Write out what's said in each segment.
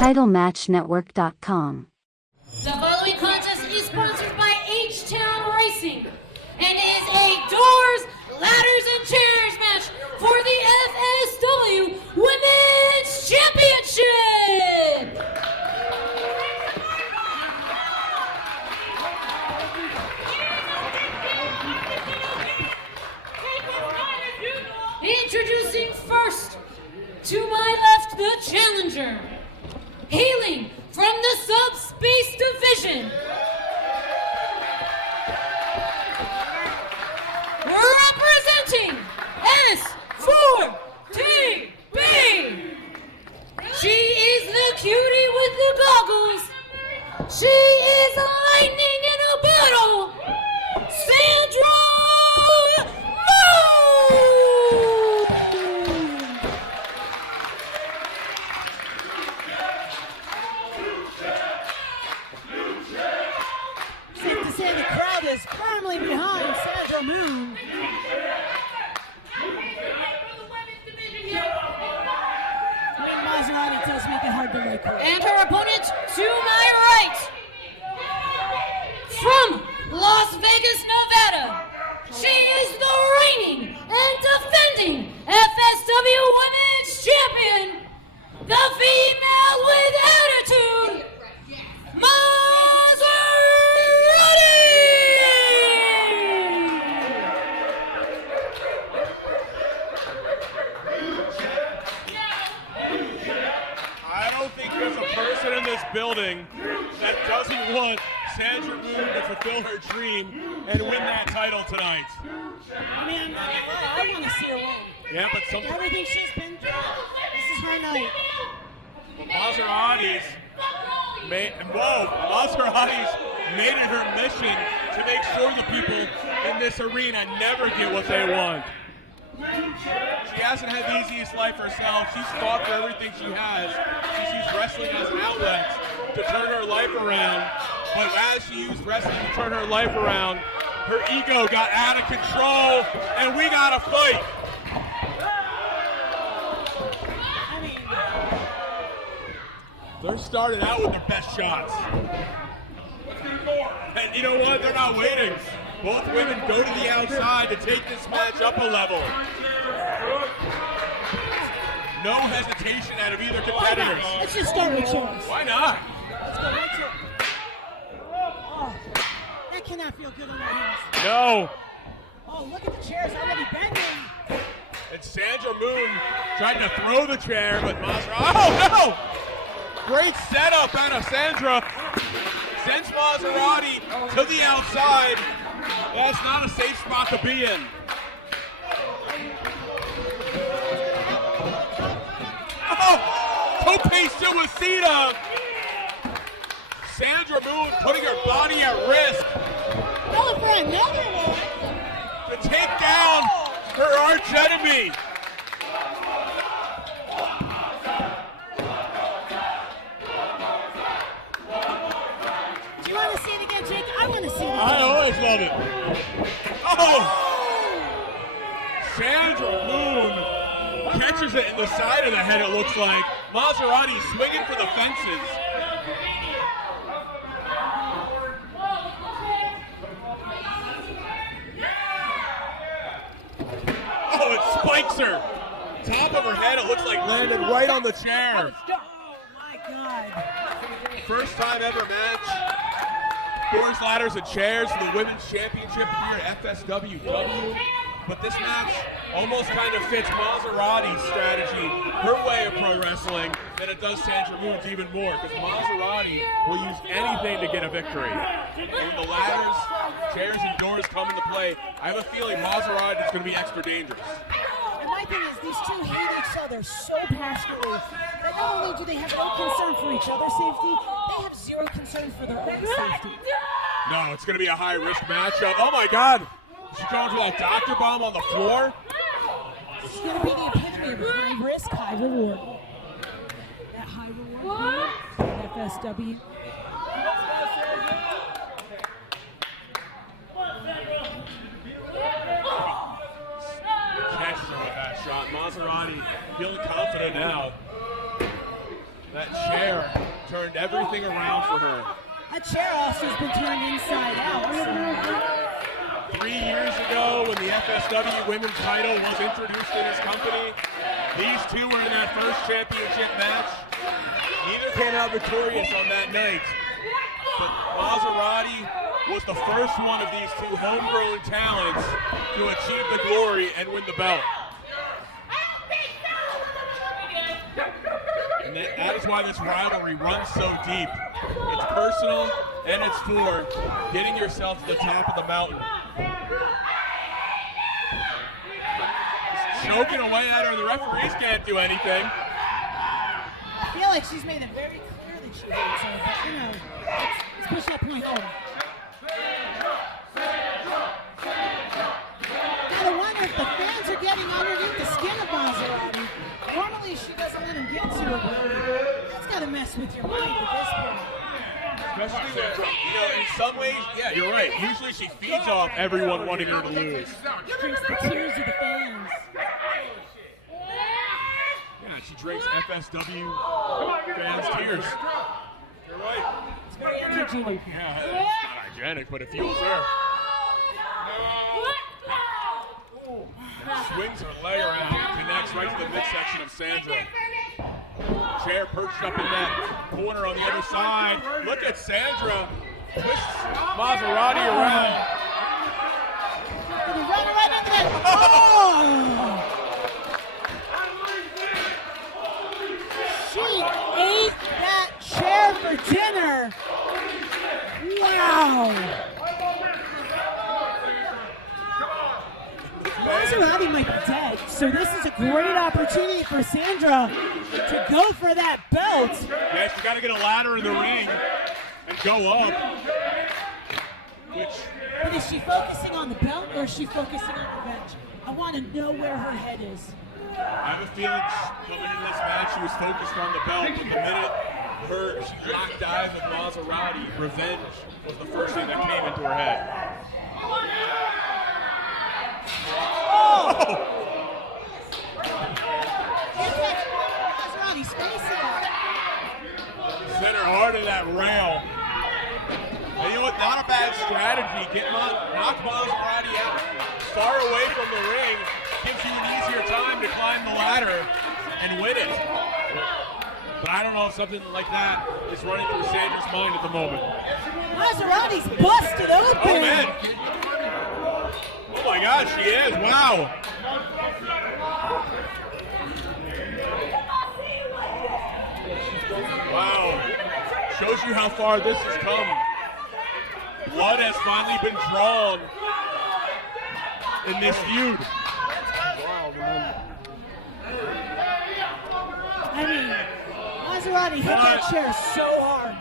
TitleMatchNetwork.com. The following contest is sponsored by H-Town Racing and is a doors, ladders, and chairs match for the FSW Women's Championship. Introducing first, to my left, the challenger, hailing from the Subspace Division, representing S4TB. She is the cutie with the goggles. She is lightning in a bottle. Sandra Moone. Safe to say the crowd is firmly behind Sandra Moone. Mazzerati does make it hard to record. And her opponent to my right, from Las Vegas, Nevada, she is the reigning and defending FSW Women's Champion, the female with attitude, I don't think there's a person in this building that doesn't want Sandra Moone to fulfill her dream and win that title tonight. I mean, I want to see her win. Yeah, but Everything she's been through, this is her night. Mazzerati's made it her mission to make sure the people in this arena never get what they want. She hasn't had the easiest life herself. She's fought for everything she has. She sees wrestling as an outlet to turn her life around. But as she used wrestling to turn her life around, her ego got out of control, and we got to fight. I mean, They're starting out with their best shots. And you know what? They're not waiting. Both women go to the outside to take this match up a level. No hesitation out of either competitors. let's just start with chairs. Why not? Let's go right to it. Oh, that cannot feel good on the hands. No. Oh, look at the chairs already bending. And Sandra Moone tried to throw the chair, but Mazzerati. Oh no! Great setup out of Sandra. Sends Mazzerati to the outside. That's not a safe spot to be in. Oh! Tope Suicida! Sandra Moone putting her body at risk Going for another one. to take down her arch enemy. Do you want to see it again, Jake? I want to see it again. I always love it. Oh! Sandra Moone catches it in the side of the head, it looks like. Mazzerati swinging for the fences. Oh, it spikes her. Top of her head, it looks like landed right on the chair. Oh, my God. First time ever match. Doors, ladders, and chairs for the Women's Championship here at FSWW. But this match almost kind of fits Mazzerati's strategy, her way of pro wrestling, than it does Sandra Moone's even more, because Mazzerati will use anything to get a victory. When the ladders, chairs, and doors come into play, I have a feeling Mazzerati is going to be extra dangerous. And my thing is, these two hate each other so passionately that not only do they have no concern for each other's safety, they have zero concern for their own safety. No, it's going to be a high-risk matchup. Oh, my God. She's going for that doctor bomb on the floor. This is going to be the epitome of high risk, high reward. That high reward FSW. Catch her with that shot. Mazzerati feeling confident now. That chair turned everything around for her. That chair also has been turned inside out. 3 years ago, when the FSW women's title was introduced in his company, these two were in that first championship match. Neither came out victorious on that night. But Mazzerati was the first one of these two homegrown talents to achieve the glory and win the belt. And that is why this rivalry runs so deep. It's personal and it's for getting yourself to the top of the mountain. Just choking away at her, the referees can't do anything. I feel like she's made it very clear that she hates her, but you know, let's push that point home. Gotta wonder if the fans are getting underneath the skin of Mazzerati. Normally she doesn't let him get to her, but that's gotta mess with your mind at this point. Especially that, you know, in some ways, yeah, you're right. Usually she feeds off everyone wanting her to lose. Drinks the tears of the fans. Yeah, she drinks FSW fans' tears. You're right. It's very energetic. Yeah, it's not hygienic, but it fuels her. Swings her leg around and connects right to the midsection of Sandra. Chair perched up in that corner on the other side. Look at Sandra. Twists Mazzerati around. Right into that. Oh! She ate that chair for dinner. Wow. Mazzerati might be dead, so this is a great opportunity for Sandra to go for that belt. Yeah, she's got to get a ladder in the ring and go up. But is she focusing on the belt or is she focusing on revenge? I want to know where her head is. I have a feeling coming in this match, she was focused on the belt, but the minute she locked eyes with Mazzerati, revenge was the first thing that came into her head. Oh! Mazzerati's facing it. Sent her hard to that rail. And you know what? Not a bad strategy. Knock Mazzerati out far away from the ring. Gives you an easier time to climb the ladder and win it. But I don't know if something like that is running through Sandra's mind at the moment. Mazzerati's busted open. Oh, man. Oh, my gosh, she is. Wow. Wow. Shows you how far this has come. Blood has finally been drawn in this feud. I mean, Mazzerati hit that chair so hard.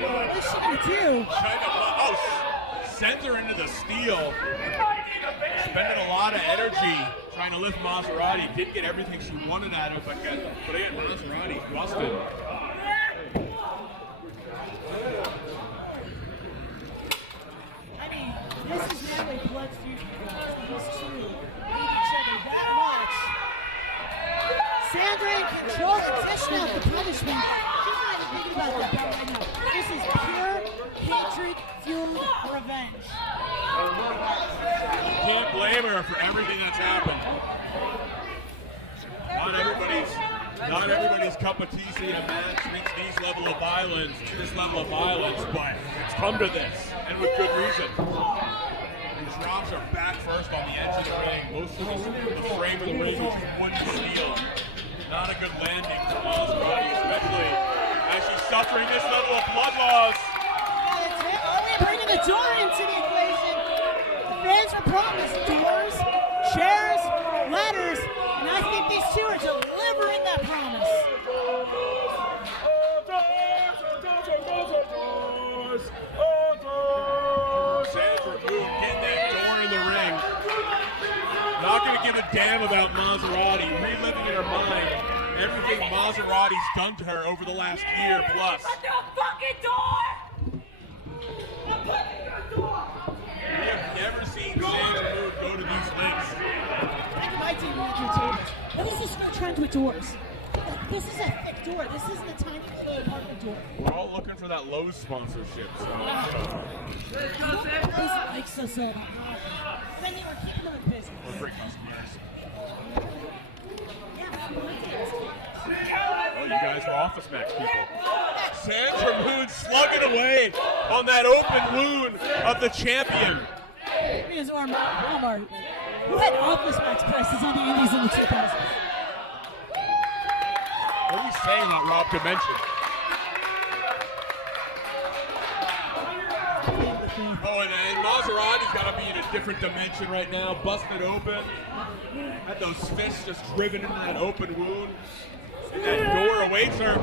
What is she gonna do? Sends her into the steel. Spending a lot of energy trying to lift Mazzerati. Didn't get everything she wanted out of her, but again, Mazzerati busted. I mean, this is now a blood feud, you guys. These two hate each other that much. Sandra in control and dishing out the punishment. She's not even thinking about that belt right now. This is pure hatred-fueled revenge. You can't blame her for everything that's happened. Not everybody's cup of tea seeing a match reach this level of violence, but it's come to this, and with good reason. He drops her back first on the edge of the ring. Most of the frame of the ring is wooden steel. Not a good landing for Mazzerati, especially as she's suffering this level of blood loss. We're bringing the door into the equation. The fans were promised doors, chairs, ladders, and I think these two are delivering that promise. Sandra Moone getting that door in the ring. Not going to give a damn about Mazzerati, reliving in her mind everything Mazzerati's done to her over the last year plus. Shut the fucking door! We have never seen Sandra Moone go to these lengths. Back in my team, we had tables. What is this new trend with doors? This is a thick door. This isn't a tiny little apartment door. We're all looking for that Lowe's sponsorship. So. Lowe's likes us all. Then you were keeping them in business. We're great customers. Yeah, Oh, you guys were Office Max people. Sandra Moone slugging away on that open wound of the champion. because Walmart, who had Office Max prices on the Indies in the 2000s? What are you saying about Rob Dimension? Oh, and Mazzerati's got to be in a different dimension right now, busted open. Had those fists just driven into that open wound. And that door awaits her.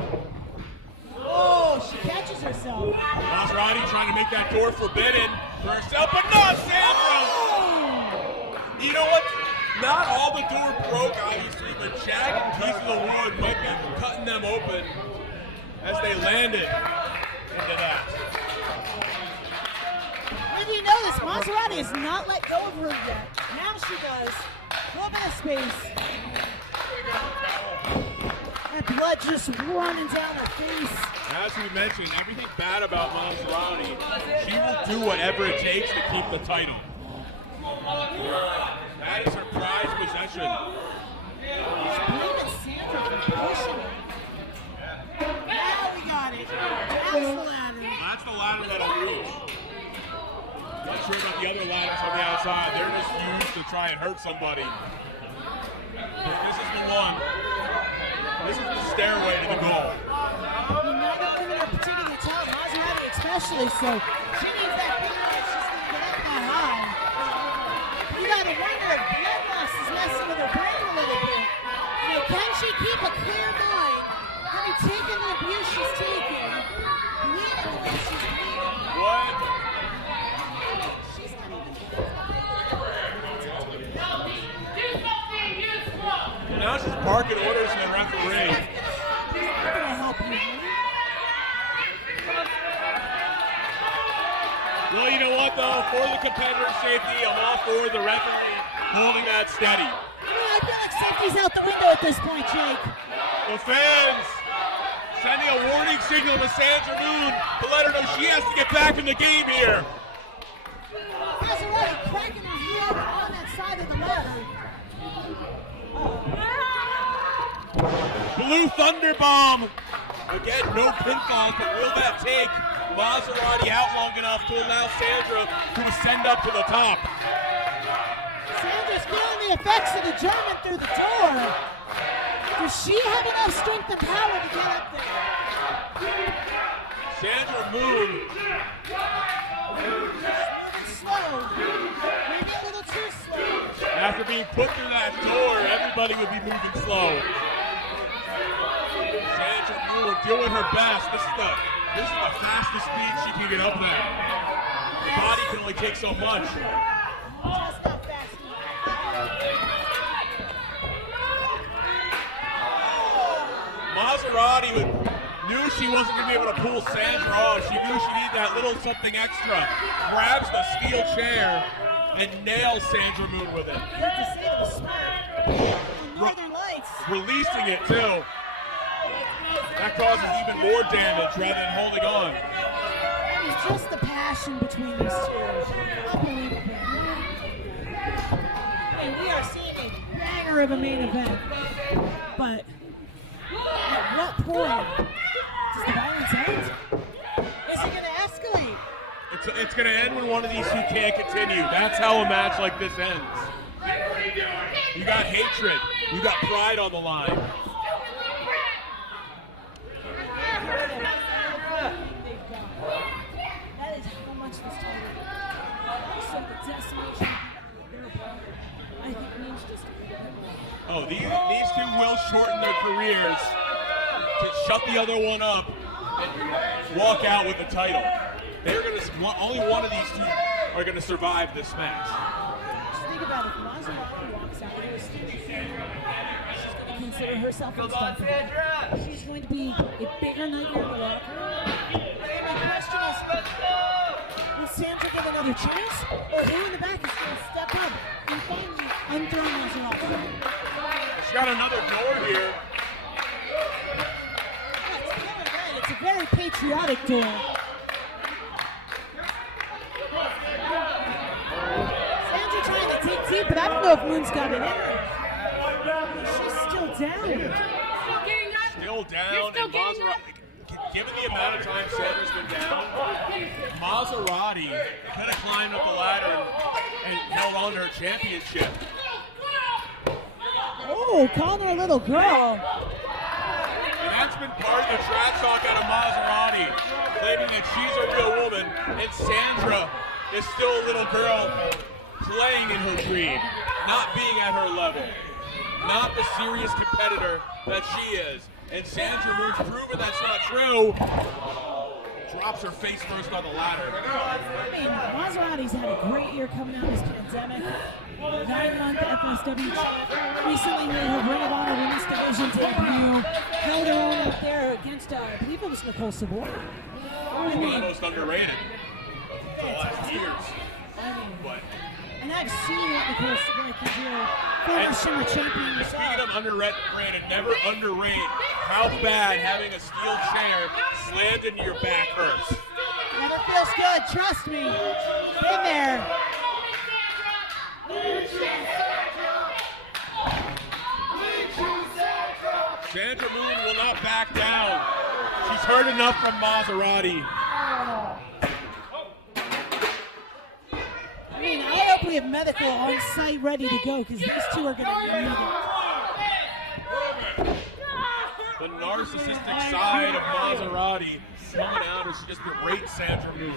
Oh, she catches herself. Mazzerati trying to make that door forbidden for herself, but not Sandra! You know what? Not all the door broke, obviously, but jagged pieces of wood might be cutting them open as they landed into that. Maybe you know this, Mazzerati has not let go of her yet. Now she does. A little bit of space. That blood just running down her face. As we mentioned, everything bad about Mazzerati, she will do whatever it takes to keep the title. That is her prized possession. She's blaming Sandra for pushing her. Now we got it. That's the ladder. That's the ladder that'll reach. Not sure about the other ladders on the outside. They're just used to try and hurt somebody. But this is the one. This is the stairway to the goal. You're not giving her particularly top, Mazzerati especially, so she needs that big edge just to get up that high. You gotta wonder if blood loss is messing with her brain a little bit. You know, can she keep a clear mind, having taken the abuse she's taking, bleeding the way she's bleeding? What? She's not even Now she's barking orders to the referee. He's not gonna help you, honey. Well, you know what, though? For the competitor's safety, I'm all for the referee holding that steady. I feel like safety's out the window at this point, Jake. The fans sending a warning signal to Sandra Moone to let her know she has to get back in the game here. Mazzerati cracking her head on that side of the ladder. Blue Thunder Bomb. Again, no pinfalls, but will that take Mazzerati out long enough to allow Sandra to ascend up to the top? Sandra's feeling the effects of the German through the door. Does she have enough strength and power to get up there? Sandra Moone. Moving slow. Maybe a little too slow. After being put through that door, everybody would be moving slow. Sandra Moone doing her best. This is the fastest speed she can get up there. Her body can only take so much. Just how fast he Mazzerati knew she wasn't going to be able to pull Sandra off. She knew she needed that little something extra. Grabs the steel chair and nails Sandra Moone with it. I hate to say it was smart. Northern Lights. Releasing it too. That causes even more damage rather than holding on. It's just the passion between these two. Unbelievable. And we are seeing a banger of a main event. But at what point does the violence end? Is it going to escalate? It's going to end when one of these two can't continue. That's how a match like this ends. You got hatred. You got pride on the line. That is how much this title. Also, the decimation of their brother, I think means just. Oh, these two will shorten their careers to shut the other one up and walk out with the title. They're going to only one of these two are going to survive this match. Just think about it. Mazzerati walks out here. She's going to consider herself unstoppable. She's going to be a bigger nightmare in the locker room. My question is, will Sandra get another chance, or who in the back is going to step up and finally unthrone Mazzerati? She's got another door here. It's a very patriotic door. Sandra trying to take deep, but I don't know if Moone's got it in her. She's still down. Still down, and Mazzerati, given the amount of time Sandra's been down, Mazzerati could have climbed up the ladder and held on to her championship. Oh, calling her a little girl. That's been part of the trash talk out of Mazzerati, claiming that she's a real woman, and Sandra is still a little girl playing in her dream, not being at her level, not the serious competitor that she is. And Sandra Moone's proven that's not true. Drops her face first on the ladder. I mean, Mazzerati's had a great year coming out of this pandemic. 9-month FSW champ. Recently made her Ring of Honor Women's Division debut. Held her own up there against, I believe it was Nicole Savoy. She's one of the most underrated for the last years. But and I've seen what Nicole Savoy can do. Former Shimmer champion speaking herself. of underrated, never underrate how bad having a steel chair slammed into your back hurts. And it feels good, trust me. Been there. Sandra Moone will not back down. She's heard enough from Mazzerati. I mean, I hope we have medical on site ready to go because these two are going to need it. The narcissistic side of Mazzerati coming out as she just berates Sandra Moone.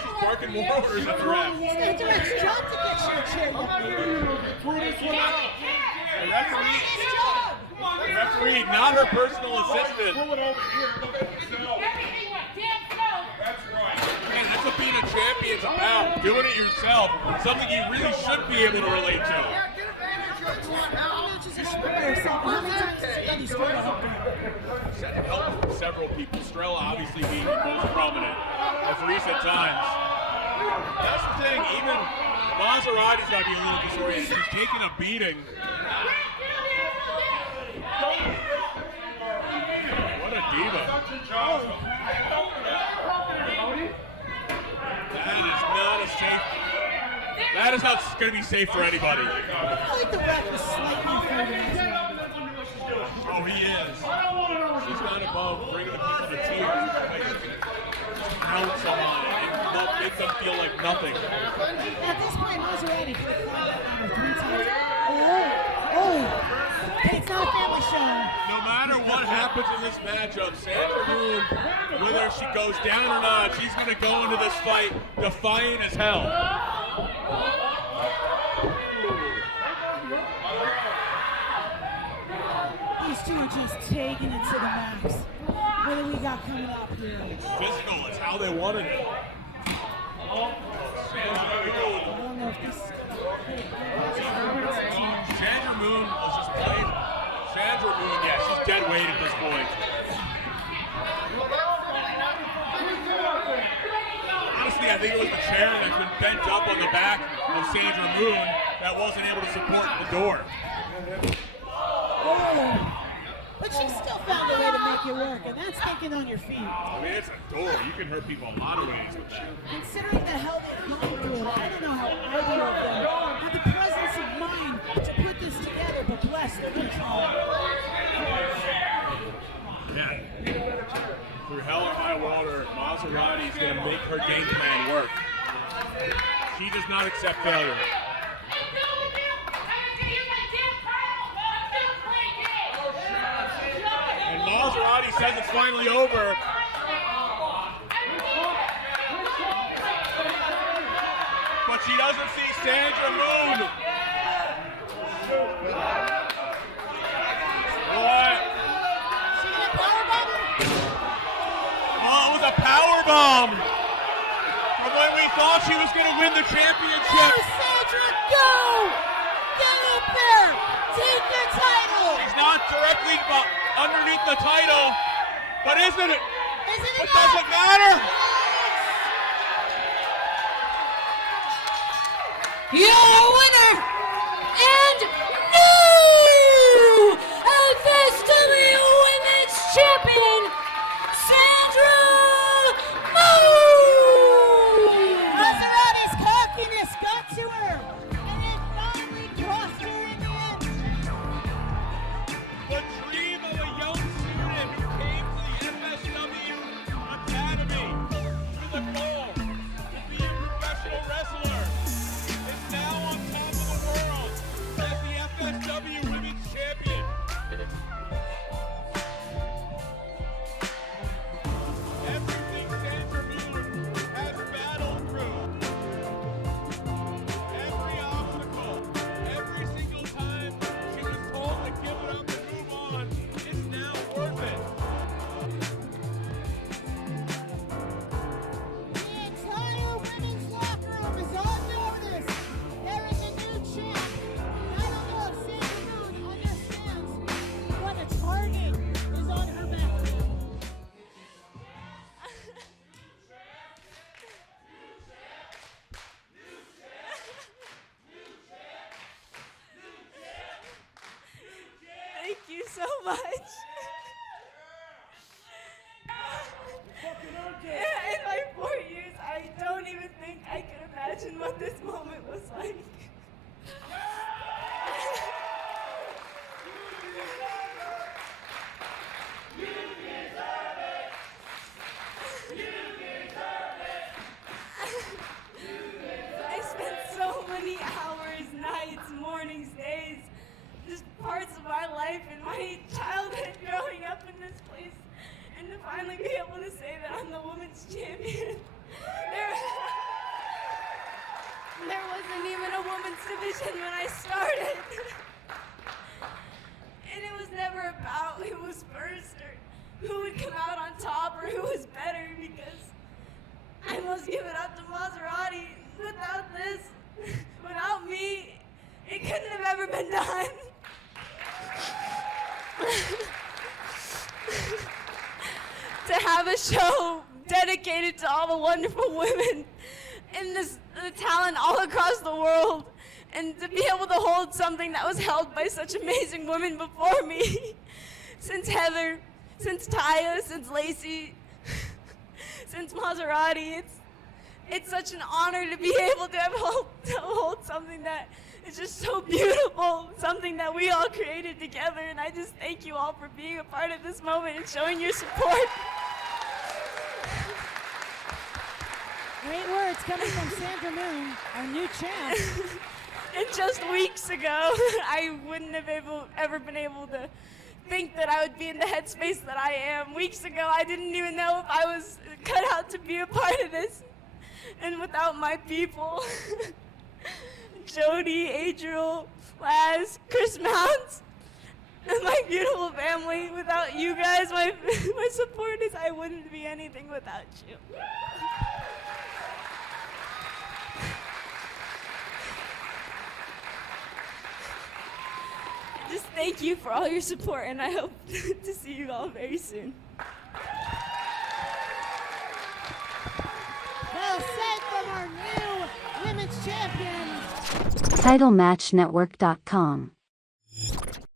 She's barking more orders at the ref. He's going to do his job to get you a chair, young lady. The referee, not her personal assistant. Man, that's what being a champion's about. Doing it yourself. Something you really should be able to relate to. Helped several people. Strella obviously being the most prominent of recent times. That's the thing, even Mazzerati's got to be a little disoriented. She's taking a beating. What a diva. That is not going to be safe for anybody. I think the ref is slightly further. Oh, he is. She's not above bringing the people to tears. Just pounce someone and make them feel like nothing. At this point, Mazzerati could have climbed that ladder 3 times. It's not a family show. No matter what happens in this matchup, Sandra Moone, whether she goes down or not, she's going to go into this fight defiant as hell. These two are just taking it to the max. What do we got coming up here? It's physical. It's how they wanted it. I don't know if this... Sandra Moone was just playing. Sandra Moone, yeah, she's dead weight at this point. Honestly, I think it was the chair that's been bent up on the back of Sandra Moone that wasn't able to support the door. Oh. But she still found a way to make it work, and that's thinking on your feet. I mean, it's a door. You can hurt people a lot of ways with that. Considering the hell they've gone through it, I don't know how either of them had the presence of mind to put this together, but bless them. Yeah. Through hell and high water, Mazzerati is going to make her game plan work. She does not accept failure. And Mazzerati says it's finally over. But she doesn't see Sandra Moone. What? Oh, it was a power bomb. From when we thought she was going to win the championship. Go, Sandra, go! Get up there! Take your title! She's not directly underneath the title, but isn't it? It doesn't matter. Your winner and new FSW Women's Champion, much. In my 4 years, I don't even think I could imagine what this moment was like. I spent so many hours, nights, mornings, days, just parts of my life and my childhood growing up in this place, and to finally be able to say that I'm the women's champion. There wasn't even a women's division when I started. And it was never about who was first or who would come out on top or who was better, because I must give it up to Mazzerati. Without this, without me, it couldn't have ever been done. To have a show dedicated to all the wonderful women and the talent all across the world, and to be able to hold something that was held by such amazing women before me, since Heather, since Taya, since Lacey, since Mazzerati, it's such an honor to be able to hold something that is just so beautiful, something that we all created together, and I just thank you all for being a part of this moment and showing your support. Great words coming from Sandra Moone, our new champ. And just weeks ago, I wouldn't have ever been able to think that I would be in the headspace that I am. Weeks ago, I didn't even know if I was cut out to be a part of this. And without my people, Jody, Adriel, Laz, Chris Mounts, and my beautiful family, without you guys, my supporters, I wouldn't be anything without you. Just thank you for all your support, and I hope to see you all very soon. Well said from our new women's champion. TitleMatchNetwork.com